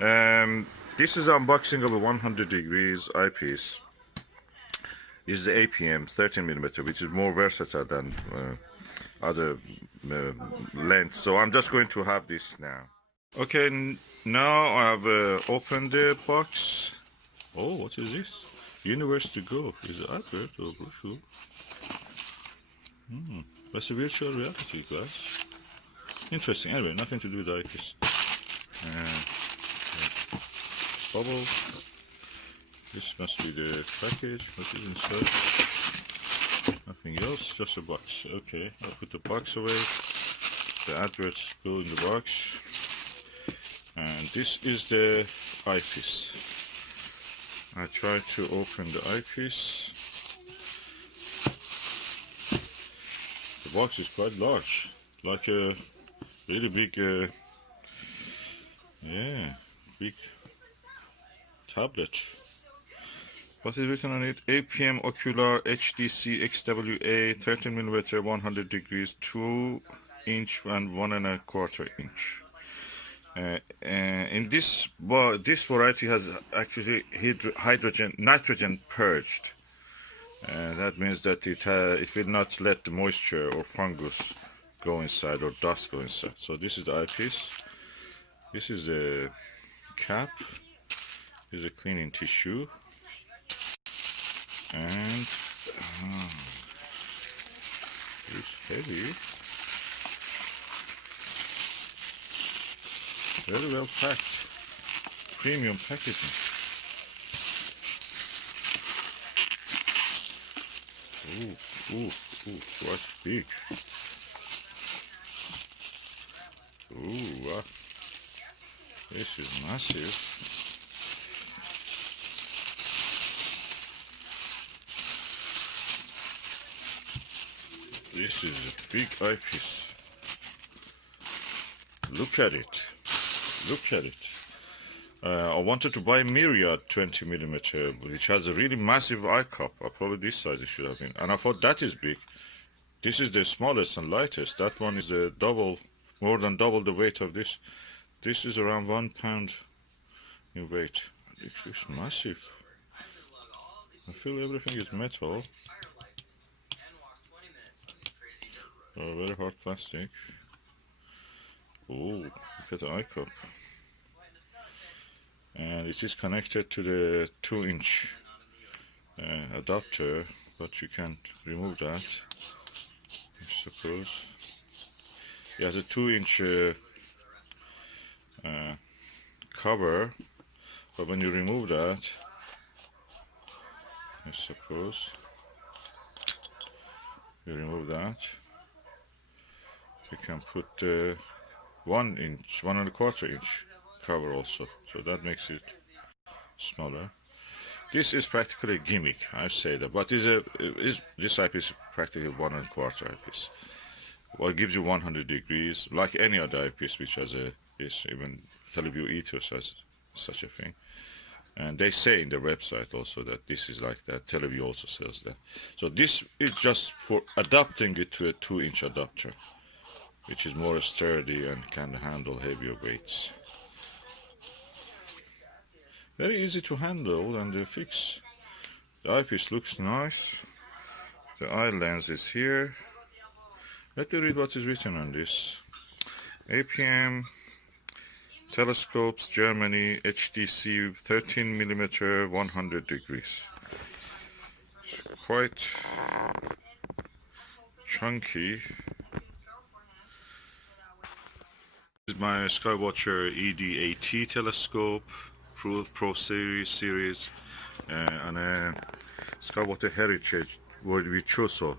This is unboxing of a 100 degrees eyepiece. This is the APM 13mm, which is more versatile than other lengths. So I'm just going to have this now. Okay, now I have opened the box. Oh, what is this? Universe to go. Is it advert or brochure? That's a virtual reality, guys. Interesting. Anyway, nothing to do with the eyepiece. Bubble. This must be the package. What is inside? Nothing else, just a box. Okay, I'll put the box away. The adverts go in the box. And this is the eyepiece. I try to open the eyepiece. The box is quite large, like a really big, big tablet. What is written on it? APM Ocular HDC XWA 13mm 100 degrees 2 inch and 1.25 inch. In this variety has actually nitrogen purged. That means that it will not let the moisture or fungus go inside or dust go inside. So this is the eyepiece. This is the cap. This is a cleaning tissue. And it's heavy. Very well packed. Premium packaging. Ooh, quite big. Ooh, wow. This is massive. This is a big eyepiece. Look at it. Look at it. I wanted to buy Myriad 20mm, which has a really massive eye cup. Probably this size it should have been. And I thought that is big. This is the smallest and lightest. That one is more than double the weight of this. This is around 1 pound in weight. It's massive. I feel everything is metal. Oh, very hard plastic. Oh, look at the eye cup. And it is connected to the 2-inch adapter, but you can't remove that, I suppose. It has a 2-inch cover, but when you remove that, I suppose, you remove that, you can put 1.25 inch cover also, so that makes it smaller. This is practically a gimmick, I say that, but this eyepiece is practically 1.25 eyepiece. Well, it gives you 100 degrees, like any other eyepiece which has even Teleview Ethos has such a thing. And they say in their website also that this is like that. Teleview also sells that. So this is just for adapting it to a 2-inch adapter, which is more sturdy and can handle heavier weights. Very easy to handle and fix. The eyepiece looks nice. The eye lens is here. Let me read what is written on this. APM Telescopes Germany HDC 13mm 100 degrees. It's quite chunky. This is my Skywatcher ED-AT telescope, Pro series, and a Skywatcher Heritage Virtuoso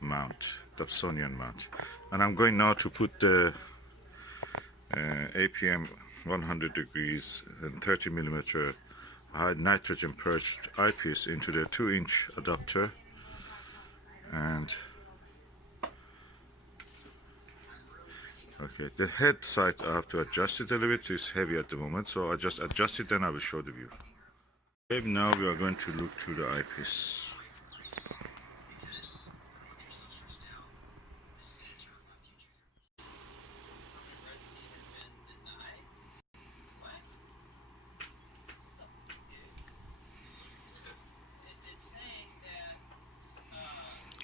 mount, Dobsonian mount. And I'm going now to put the APM 100 degrees and 30mm high nitrogen purged eyepiece into the 2-inch adapter. And okay, the head side I have to adjust it a little bit. It's heavy at the moment, so I just adjust it, then I will show the view. Okay, now we are going to look through the eyepiece.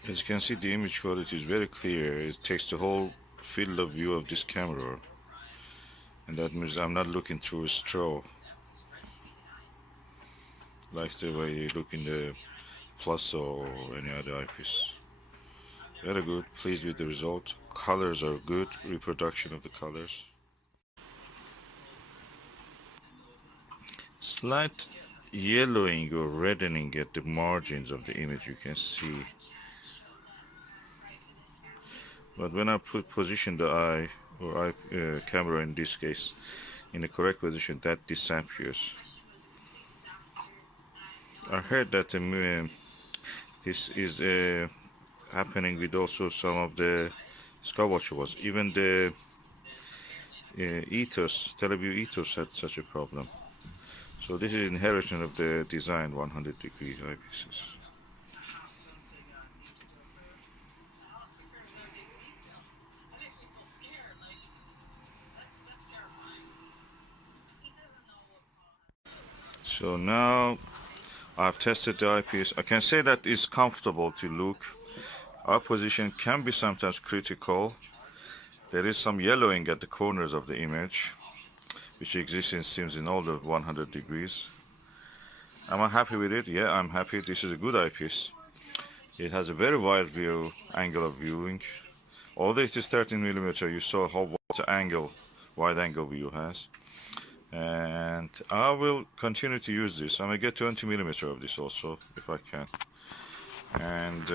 As you can see, the image quality is very clear. It takes the whole field of view of this camera, and that means I'm not looking through a straw like the way you look in the Plus or any other eyepiece. Very good, pleased with the result. Colors are good, reproduction of the colors. Slight yellowing or reddening at the margins of the image you can see. But when I position the eye or camera in this case in the correct position, that disappears. I heard that this is happening with also some of the skywatchables. Even the ethos, Teleview ethos had such a problem. So this is inheritance of the design 100-degree eyepieces. So now I've tested the eyepiece. I can say that it's comfortable to look. Our position can be sometimes critical. There is some yellowing at the corners of the image, which exists in seems in all the 100 degrees. Am I happy with it? Yeah, I'm happy. This is a good eyepiece. It has a very wide view, angle of viewing. Although it is 13mm, you saw how wide angle view has. And I will continue to use this. I may get 20mm of this also, if I can. And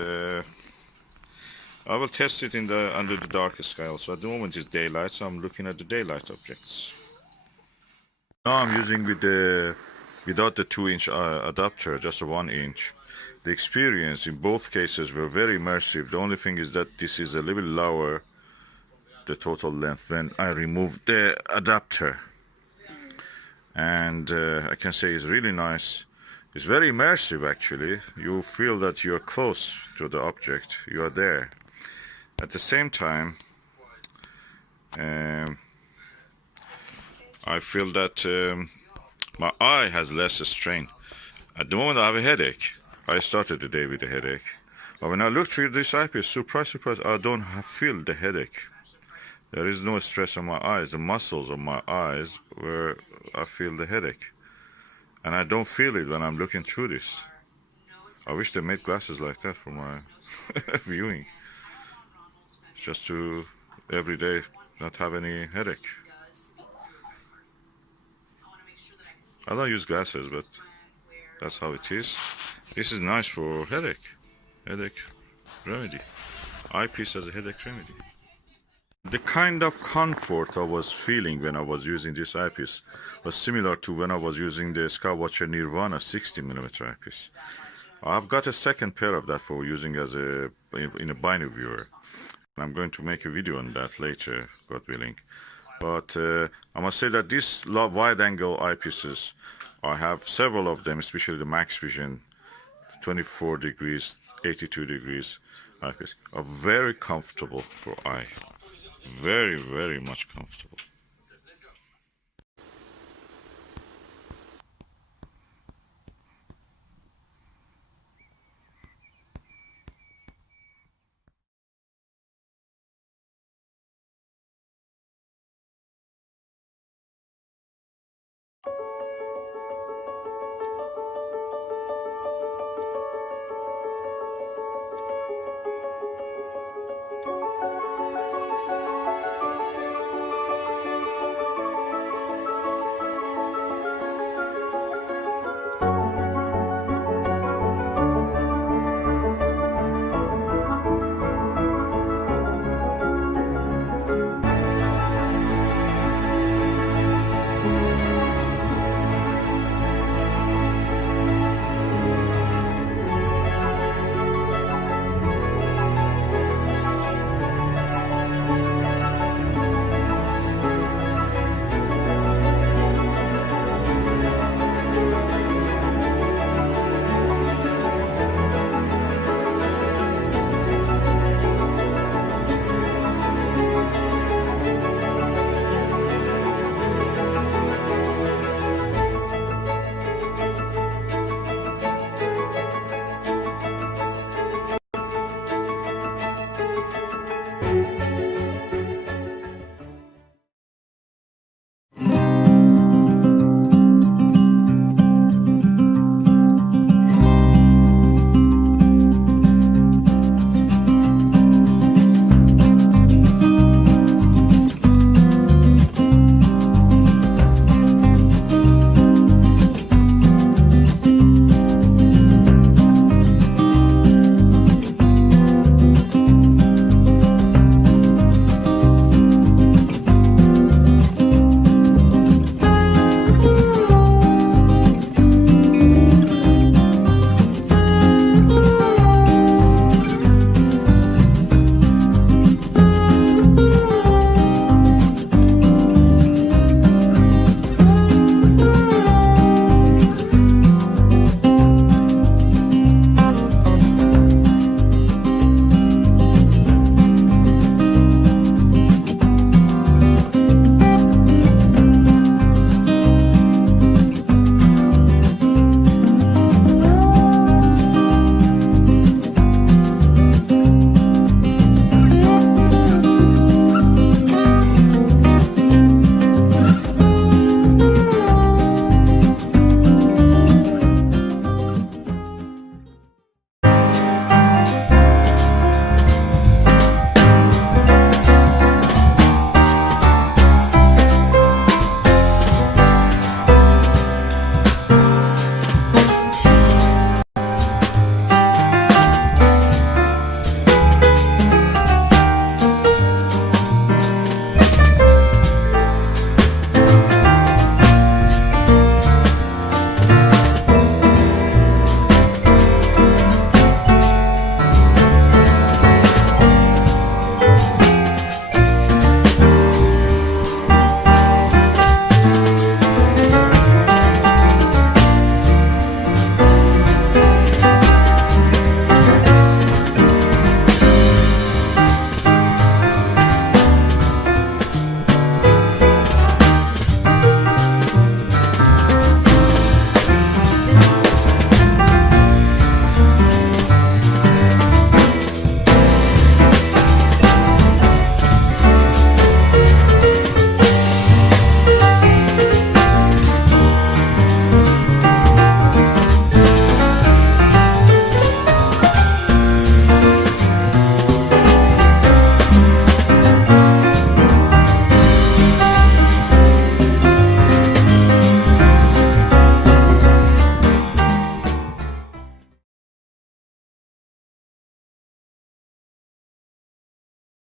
I will test it in under the darkest sky also. At the moment it's daylight, so I'm looking at the daylight objects. Now I'm using without the 2-inch adapter, just a 1-inch. The experience in both cases were very immersive. The only thing is that this is a little lower, the total length, when I removed the adapter. And I can say it's really nice. It's very immersive actually. You feel that you're close to the object, you are there. At the same time, I feel that my eye has less strain. At the moment I have a headache. I started the day with a headache. But when I look through this eyepiece, surprise, I don't feel the headache. There is no stress on my eyes, the muscles of my eyes where I feel the headache. And I don't feel it when I'm looking through this. I wish they made glasses like that for my viewing. Just to, every day, not have any headache. I don't use glasses, but that's how it is. This is nice for headache remedy. Eyepiece as a headache remedy. The kind of comfort I was feeling when I was using this eyepiece was similar to when I was using the Skywatcher Nirvana 60mm eyepiece. I've got a second pair of that for using as in a binary viewer. I'm going to make a video on that later, God willing. But I must say that these wide-angle eyepieces, I have several of them, especially the Max Vision 24 degrees, 82 degrees eyepiece, are very comfortable for eye. Very, very much comfortable.